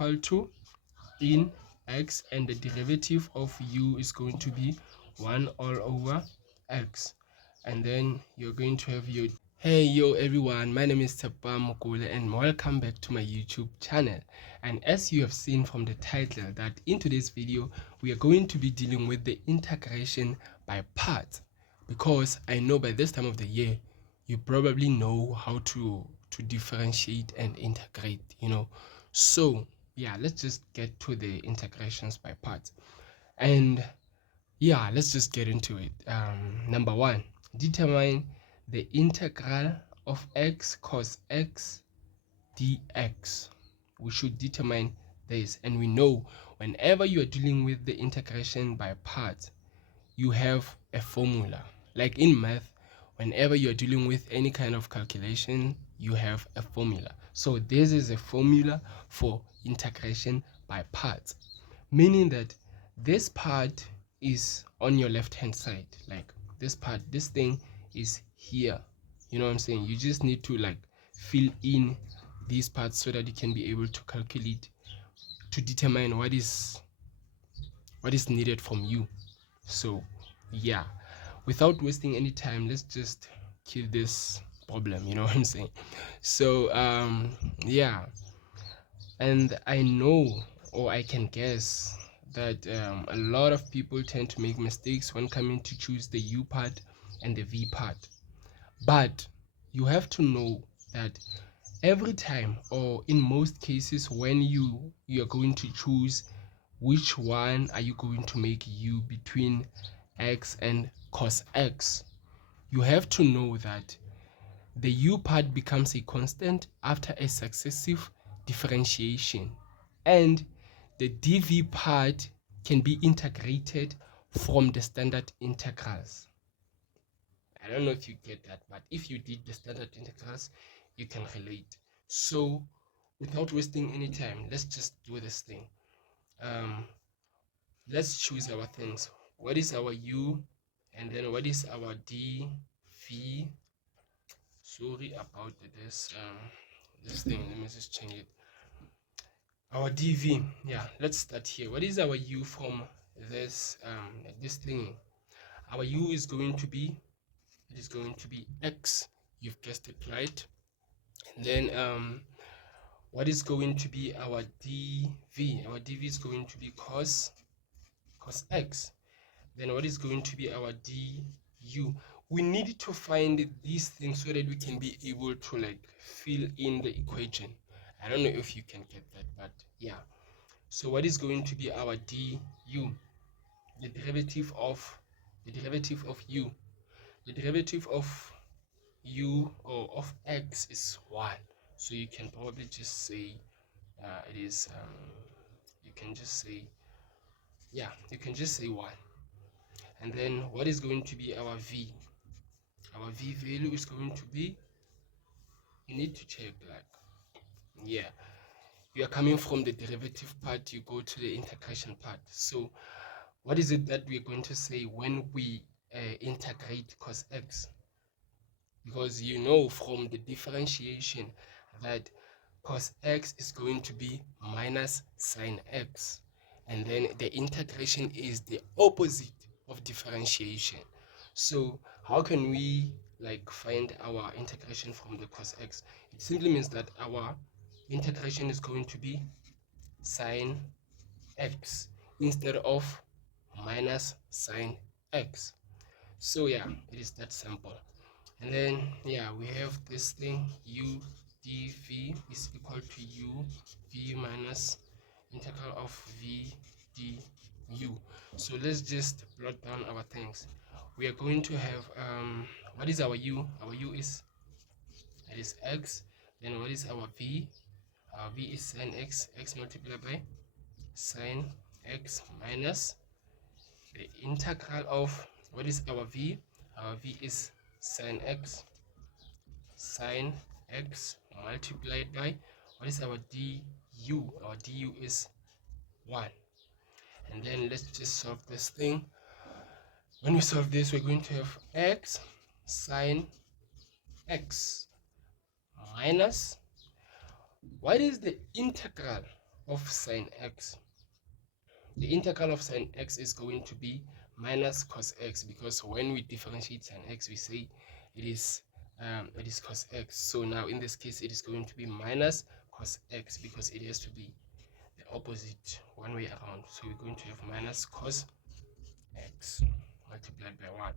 equal to in x, and the derivative of u is going to be 1 all over x. And then you're going to have your hey yo everyone, my name is Tapa Mokole and welcome back to my YouTube channel. And as you have seen from the title, that in today's video we are going to be dealing with the integration by parts, because I know by this time of the year you probably know how to differentiate and integrate, so yeah, let's just get to the integrations by parts. And yeah, let's just get into it. Number one, determine the integral of x cos x dx. We should determine this, and we know whenever you are dealing with the integration by parts, you have a formula. Like in math, whenever you're dealing with any kind of calculation, you have a formula. So this is a formula for integration by parts, meaning that this part is on your left hand side, like this part, this thing is here. You know what I'm saying? You just need to like fill in these parts so that you can be able to calculate, to determine what is needed from you. So yeah, without wasting any time, let's just kill this problem, you know what I'm saying? So yeah, and I know, or I can guess, that a lot of people tend to make mistakes when coming to choose the u part and the v part. But you have to know that every time, or in most cases, when you're going to choose which one are you going to make u between x and cos x, you have to know that the u part becomes a constant after a successive differentiation, and the dv part can be integrated from the standard integrals. I don't know if you get that, but if you did the standard integrals, you can relate. So without wasting any time, let's just do this thing. Let's choose our things. What is our u, and then what is our dv? Sorry about this thing, let me just change it. Our dv, yeah, let's start here. What is our u from this thing? Our u is going to be, it is going to be x. You've guessed it right. And then what is going to be our dv? Our dv is going to be cos x. Then what is going to be our du? We need to find these things so that we can be able to like fill in the equation. I don't know if you can get that, but yeah. So what is going to be our du? The derivative of u. The derivative of u, or of x, is 1. So you can probably just say it is you can just say, yeah, you can just say 1. And then what is going to be our v? Our v value is going to be, you need to check, like, yeah, you are coming from the derivative part, you go to the integration part. So what is it that we're going to say when we integrate cos x? Because you know from the differentiation that cos x is going to be minus sine x, and then the integration is the opposite of differentiation. So how can we like find our integration from the cos x? It simply means that our integration is going to be sine x instead of minus sine x. So yeah, it is that simple. And then yeah, we have this thing, u dv is equal to u v minus integral of v du. So let's just plot down our things. We are going to have what is our u? Our u is, it is x. Then what is our v? Our v is sine x, x multiplied by sine x minus the integral of, what is our v? Our v is sine x multiplied by, what is our du? Our du is 1. And then let's just solve this thing. When we solve this, we're going to have x sine x minus, what is the integral of sine x. The integral of sine x is going to be minus cos x, because when we differentiate sine x, we say it is cos x. So now in this case, it is going to be minus cos x, because it has to be the opposite one way around. So we're going to have minus cos x multiplied by 1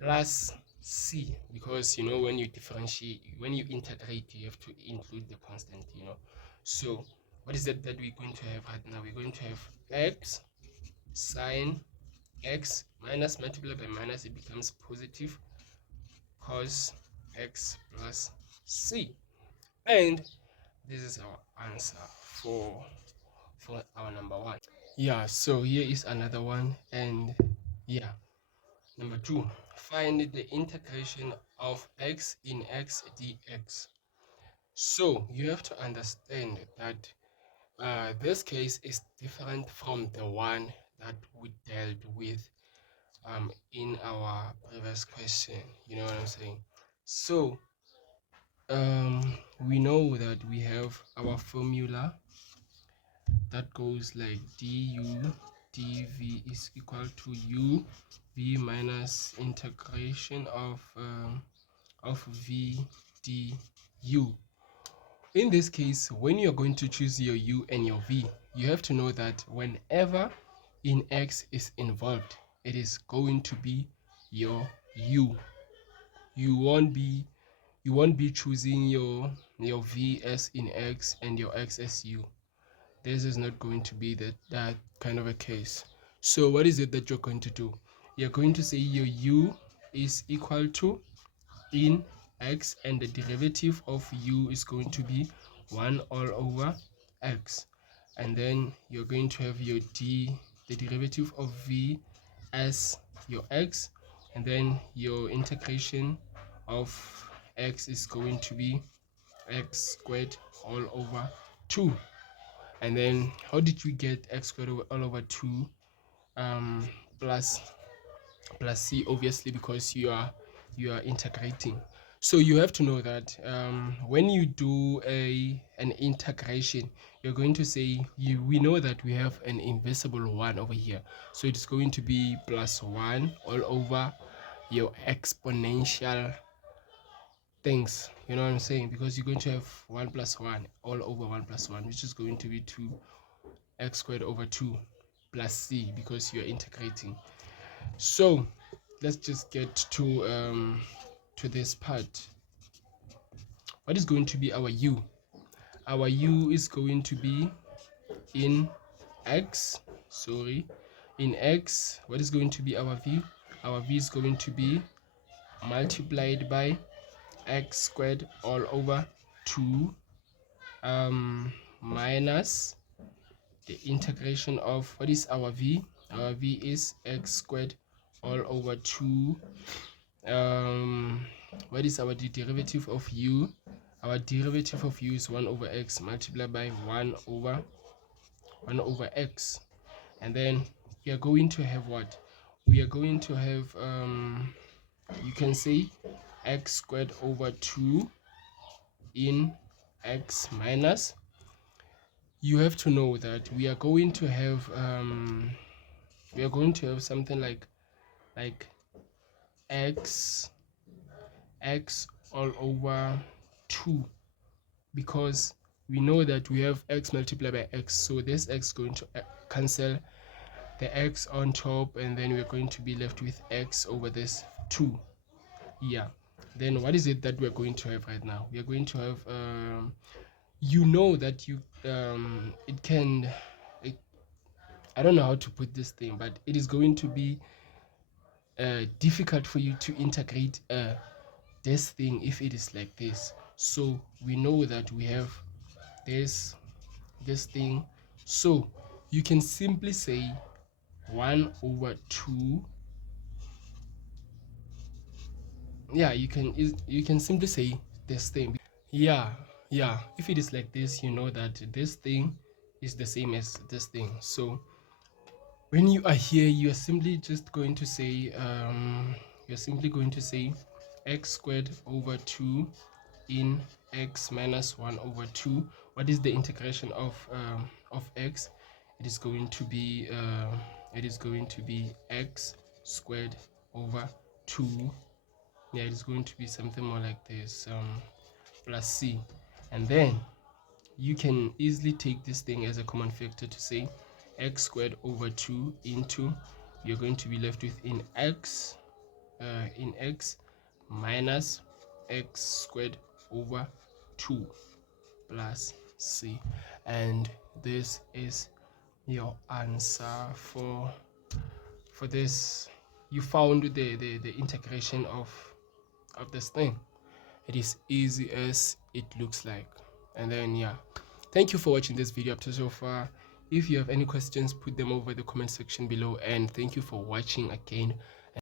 plus c, because you know when you differentiate, when you integrate, you have to include the constant, you know. So what is it that we're going to have right now? We're going to have x sine x minus multiplied by minus, it becomes positive cos x plus c, and this is our answer for our number 1. Yeah, so here is another one, and yeah, number 2, find the integration of x in x dx. So you have to understand that this case is different from the one that we dealt with in our previous question. You know what I'm saying? So we know that we have our formula that goes like du dv is equal to u v minus integration of v du. In this case, when you're going to choose your u and your v, you have to know that whenever in x is involved, it is going to be your u. You won't be choosing your v as in x and your x as u. This is not going to be that kind of a case. So what is it that you're going to do? You're going to say your u is equal to in x, and the derivative of u is going to be 1 all over x, and then you're going to have your the derivative of v as your x, and then your integration of x is going to be x squared all over 2. And then how did we get x squared all over 2 plus c? Obviously, because you are integrating. So you have to know that when you do an integration, you're going to say we know that we have an invisible 1 over here, so it's going to be plus 1 all over your exponential things. You know what I'm saying? Because you're going to have 1 plus 1 all over 1 plus 1, which is going to be 2 x squared over 2 plus c, because you're integrating. So let's just get to this part. What is going to be our u? Our u is going to be in x. In x, what is going to be our v? Our v is going to be multiplied by x squared all over 2 minus the integration of, what is our v? Our v is x squared all over 2. What is our derivative of u? Our derivative of u is 1 over x multiplied by 1 over x, and then we are going to have what? We are going to have you can say x squared over 2 in x minus, you have to know that we are going to have something like x all over 2, because we know that we have x multiplied by x, so this x is going to cancel the x on top, and then we're going to be left with x over this 2. Yeah, then what is it that we're going to have right now? We are going to have you know that I don't know how to put this thing, but it is going to be difficult for you to integrate this thing if it is like this. So we know that we have this thing, so you can simply say 1 over 2. Yeah, you can simply say this thing. Yeah, if it is like this, you know that this thing is the same as this thing. So when you are here, you are simply just going to say x squared over 2 in x minus 1 over 2, what is the integration of x? It is going to be x squared over 2. Yeah, it is going to be something more like this, plus c. And then you can easily take this thing as a common factor to say x squared over 2 into, you're going to be left with in x minus x squared over 2 plus c. And this is your answer for this. You found the integration of this thing. It is easy as it looks like. And then yeah, thank you for watching this video up to so far. If you have any questions, put them over the comment section below, and thank you for watching again.